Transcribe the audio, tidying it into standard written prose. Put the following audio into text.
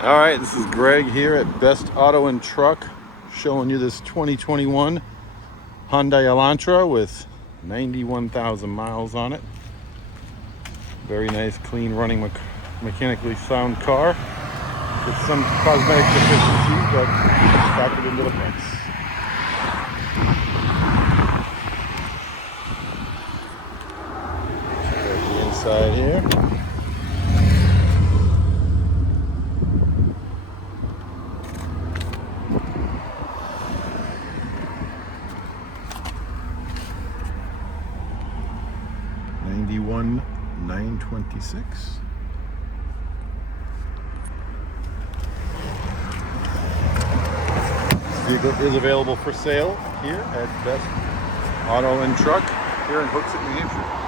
All right, this is Greg here at Best Auto and Truck, showing you this 2021 Hyundai ELANTRA with 91,000 miles on it. Very nice, clean running, mechanically sound car with some cosmetic deficiencies, but factored into the price. Check out the inside here. $91,926. This vehicle is available for sale here at Best Auto and Truck here in Hooksett, New Hampshire.